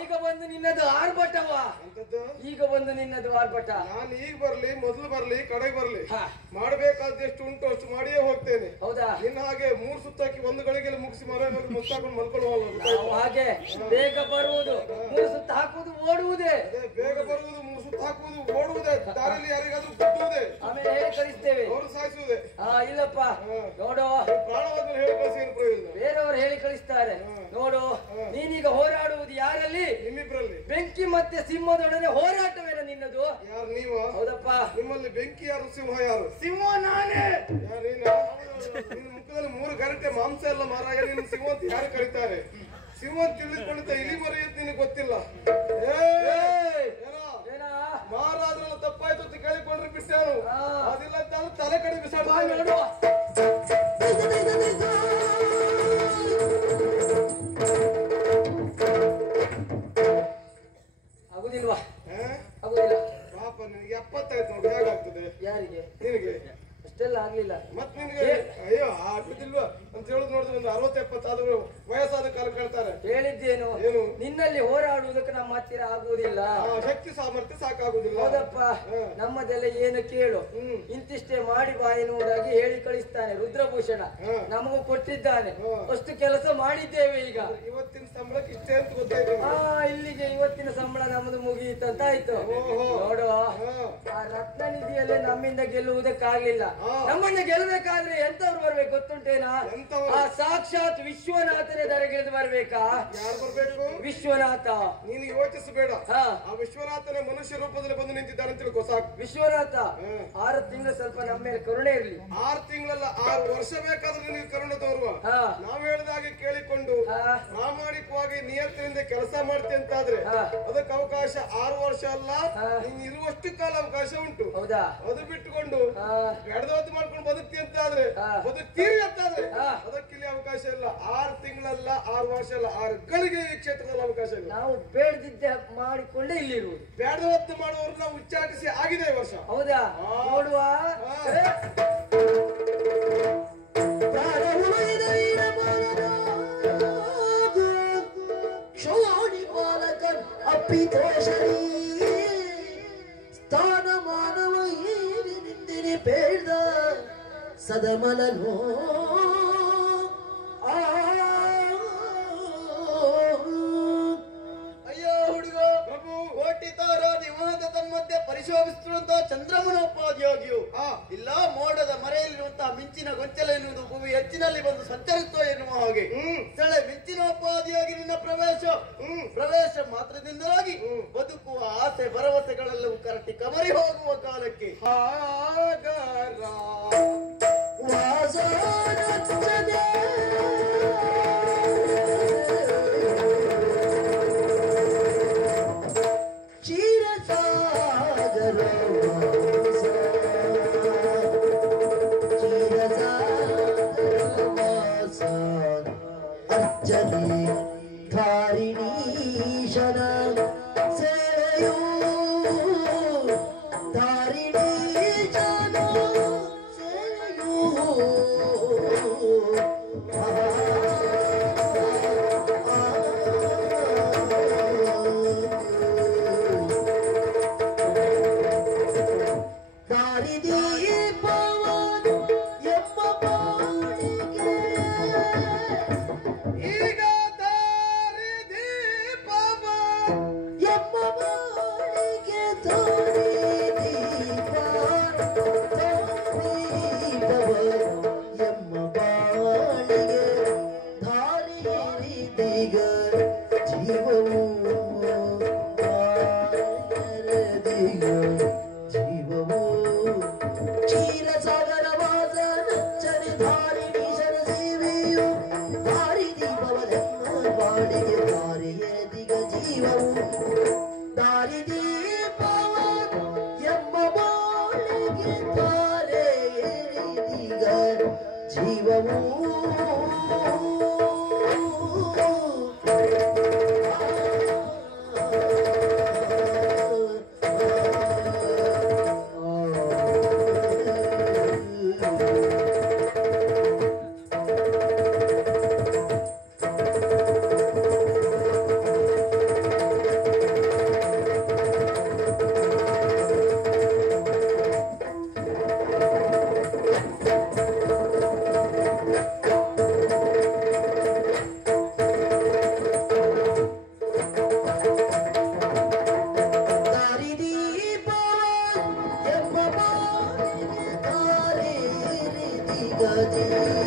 ಈಗ ಬಂದು ನಿನ್ನದು ಆರ್ಭಟವ ಈಗ ಬಂದು ನಿನ್ನದು ಆರ್ಭಟ. ನಾನು ಈಗ ಬರ್ಲಿ ಮೊದಲು ಬರ್ಲಿ ಕಡೆಗೆ ಬರ್ಲಿ ಮಾಡಬೇಕಾದ ಎಷ್ಟು ಉಂಟು ಅಷ್ಟು ಮಾಡಿಯೇ ಹೋಗ್ತೇನೆ. ಹೌದಾ? ನಿನ್ನ ಹಾಗೆ 3 ಸುತ್ತಾಕಿ 1 ಗಳಿಗೆಲ್ಲ ಮುಗಿಸಿ ಮರ ಮುಚ್ಚಾಕೊಂಡು ಮಲ್ಕೊಳ್ಳುವಲ್ಲ. ಹಾಗೆ ಬೇಗ ಬರುವುದು 3 ಸುತ್ತ ಹಾಕುವುದು ಓಡುವುದೇ. ಬೇಗ ಬರುವುದು 3 ಸುತ್ತ ಹಾಕುವುದು ಓಡುವುದೇ. ದಾರಿಯಲ್ಲಿ ಯಾರಿಗಾದ್ರೂ ಗುದ್ದುವುದೇ. ಆಮೇಲೆ ಹೇಳಿ ಕಳಿಸ್ತೇವೆ. ಅವರು ಸಾಯಿಸುವುದೇ. ಇಲ್ಲಪ್ಪ ನೋಡು, ಪ್ರಾಣವಾದ್ಮೇಲೆ ಹೇಳಿ ಕಳಿಸಿ ಏನು ಪ್ರಯೋಜನ? ಬೇರೆಯವರು ಹೇಳಿ ಕಳಿಸ್ತಾರೆ. ನೋಡು, ನೀನೀಗ ಹೋರಾಡುವುದು ಯಾರಲ್ಲಿ? ನಿಮ್ಮಿಬ್ರಲ್ಲಿ. ಬೆಂಕಿ ಮತ್ತೆ ಸಿಂಹದೊಡನೆ ಹೋರಾಟವೇನ ನಿನ್ನದು? ಯಾರು ನೀವು? ಹೌದಪ್ಪ. ನಿಮ್ಮಲ್ಲಿ ಬೆಂಕಿ ಯಾರು ಸಿಂಹ ಯಾರು? ಸಿಂಹ ನಾನೇ. ನಿನ್ನ ಮುಖದಲ್ಲಿ 3 ಗಂಟೆ ಮಾಂಸ ಎಲ್ಲ ಮಾರಾಗ ನಿನ್ನ ಸಿಂಹ ಅಂತ ಯಾರು ಕರೀತಾರೆ? ಸಿಂಹ ತಿಳಿದುಕೊಂಡಿದ್ದ ಇಲಿ ಮರಿ ಅಂತ ನಿನಗೆ ಗೊತ್ತಿಲ್ಲ. ಮಾರಾದ್ರಲ್ಲ ತಪ್ಪಾಯ್ತು ಅಂತ ಕೇಳಿಕೊಂಡ್ರೆ ಬಿಟ್ಟೇನು? ಅದಿಲ್ಲ ಅಂತ ತಲೆ ಕಡೆ ಬಿಸಾಡ. ಆಗುದಿಲ್ವಾ? ಆಗುದಿಲ್ಲ. ಪಾಪ ನಿನಗೆ 70 ಆಯ್ತು ನೋಡಿ, ಹೇಗಾಗ್ತದೆ? ಯಾರಿಗೆ? ನಿನಗೆ ಅಷ್ಟೆಲ್ಲ ಆಗ್ಲಿಲ್ಲ. ಮತ್ ನಿನ್ಗೆ ಅಯ್ಯೋ ಆಗುದಿಲ್ವಾ ಅಂತ ಹೇಳುದು ನೋಡಿದ್ರೆ ಒಂದು 60-70 ಆದ್ರೂ ವಯಸ್ಸಾದ ಕಾಲ ಕೇಳ್ತಾರೆ. ಹೇಳಿದ್ದೇನು? ಏನು? ನಿನ್ನಲ್ಲಿ ಹೋರಾಡುವುದಕ್ಕೆ ನಮ್ಮ ಹತ್ತಿರ ಆಗುವುದಿಲ್ಲ. ಶಕ್ತಿ ಸಾಮರ್ಥ್ಯ ಸಾಕಾಗುದಿಲ್ಲ. ಹೌದಪ್ಪ. ನಮ್ಮದೆಲ್ಲ ಏನು ಕೇಳು, ಇಂತಿಷ್ಟೇ ಮಾಡಿ ಬಾ ಎನ್ನುವುದಾಗಿ ಹೇಳಿ ಕಳಿಸ್ತಾನೆ ರುದ್ರಭೂಷಣ. ನಮಗೂ ಕೊಟ್ಟಿದ್ದಾನೆ. ಅಷ್ಟು ಕೆಲಸ ಮಾಡಿದ್ದೇವೆ. ಈಗ ಇವತ್ತಿನ ಸಂಬಳಕ್ಕೆ ಇಷ್ಟೇ ಅಂತ ಗೊತ್ತಾಯ್ತು. ಇಲ್ಲಿಗೆ ಇವತ್ತಿನ ಸಂಬಳ ನಮ್ಮದು ಮುಗಿಯಿತಂತ ಆಯ್ತು. ನೋಡು, ಆ ರತ್ನ ನಿಧಿಯಲ್ಲೇ ನಮ್ಮಿಂದ ಗೆಲ್ಲುವುದಕ್ಕಾಗ್ಲಿಲ್ಲ. ನಮ್ಮನ್ನ ಗೆಲ್ಲಬೇಕಾದ್ರೆ ಎಂತವ್ರು ಬರ್ಬೇಕು ಗೊತ್ತುಂಟೇನಾ? ಆ ಸಾಕ್ಷಾತ್ ವಿಶ್ವನಾಥನೇ ದರಗಿಳಿದು ಬರ್ಬೇಕಾ? ಯಾರು ಬರ್ಬೇಕು? ವಿಶ್ವನಾಥ. ನೀನು ಯೋಚಿಸಬೇಡ. ಆ ವಿಶ್ವನಾಥನೇ ಮನುಷ್ಯ ರೂಪದಲ್ಲಿ ಬಂದು ನಿಂತಿದ್ದಾನೆ ಅಂತ ತಿಳ್ಕೊ ಸಾಕು. ವಿಶ್ವನಾಥ 6 ತಿಂಗಳು ಸ್ವಲ್ಪ ನಮ್ಮ ಮೇಲೆ ಕರುಣೆ ಇರ್ಲಿ. 6 ತಿಂಗಳಲ್ಲ 6 ವರ್ಷ ಬೇಕಾದ್ರೂ ನಿನಗೆ ಕರುಣೆ ತೋರುವ. ನಾವು ಹೇಳಿದಾಗೆ ಕೇಳಿಕೊಂಡು ಪ್ರಾಮಾಣಿಕವಾಗಿ ನಿಯತ್ತಿನಿಂದ ಕೆಲಸ ಮಾಡ್ತೆ ಅಂತಾದ್ರೆ ಅದಕ್ಕೆ ಅವಕಾಶ 6 ವರ್ಷ ಅಲ್ಲ, ನೀನು ಇರುವಷ್ಟು ಕಾಲ ಅವಕಾಶ ಉಂಟು. ಹೌದಾ? ಅದು ಬಿಟ್ಟುಕೊಂಡು ಎಡದವತ್ತು ಮಾಡ್ಕೊಂಡು ಬದುಕ್ತಿ ಅಂತ ಆದ್ರೆ ಬದುಕ್ತೀರಿ ಅಂತಾದ್ರೆ ಅದಕ್ಕಿಲ್ಲಿ ಅವಕಾಶ ಇಲ್ಲ. 6 ತಿಂಗಳಲ್ಲ 6 ವರ್ಷ ಅಲ್ಲ 6 ಗಳಿಗೆ ಈ ಕ್ಷೇತ್ರದಲ್ಲಿ ಅವಕಾಶ ಇಲ್ಲ. ನಾವು ಬೇಡದಿದ್ದೆ ಮಾಡಿಕೊಂಡೇ ಇಲ್ಲಿರುವುದು. ಬೇಡದವತ್ತು ಮಾಡುವವ್ರನ್ನ ಉಚ್ಚಾಟಿಸಿ ಆಗಿದೆ ಈ ವರ್ಷ. ಹೌದಾ? ನೋಡುವ. ಸ್ಥಾನಮಾನವ ಏನಿನಿಂದಿನಿ ಬೇಡ ಸದಮಲನೋ ಅಯ್ಯೋ ಹುಡುಗ ಪ್ರಭು, ಕೋಟಿತಾರ ನಿವಾದ ತನ್ಮಧ್ಯೆ ಪರಿಶೋಭಿಸುತ್ತಿರುವಂತಹ ಚಂದ್ರಮನೋಪಾದಿಯಾಗಿಯೂ ಇಲ್ಲ ಮೋಡದ ಮರೆಯಲ್ಲಿರುವಂತಹ ಮಿಂಚಿನ ಗೊಂಚಲ ಎನ್ನುವುದು ಭೂಮಿ ಹೆಚ್ಚಿನಲ್ಲಿ ಬಂದು ಸಂಚರಿಸುತ್ತೋ ಎನ್ನುವ ಹಾಗೆ ಸಳೆ ಮಿಂಚಿನೋಪಾದಿಯಾಗಿ ನಿನ್ನ ಪ್ರವೇಶ ಮಾತ್ರದಿಂದಾಗಿ ಬದುಕುವ ಆಸೆ ಭರವಸೆಗಳೆಲ್ಲವೂ ಕರಟಿ ಕಮರಿ ಹೋಗುವ ಕಾಲಕ್ಕೆ ಜೀವವು ರಾಜ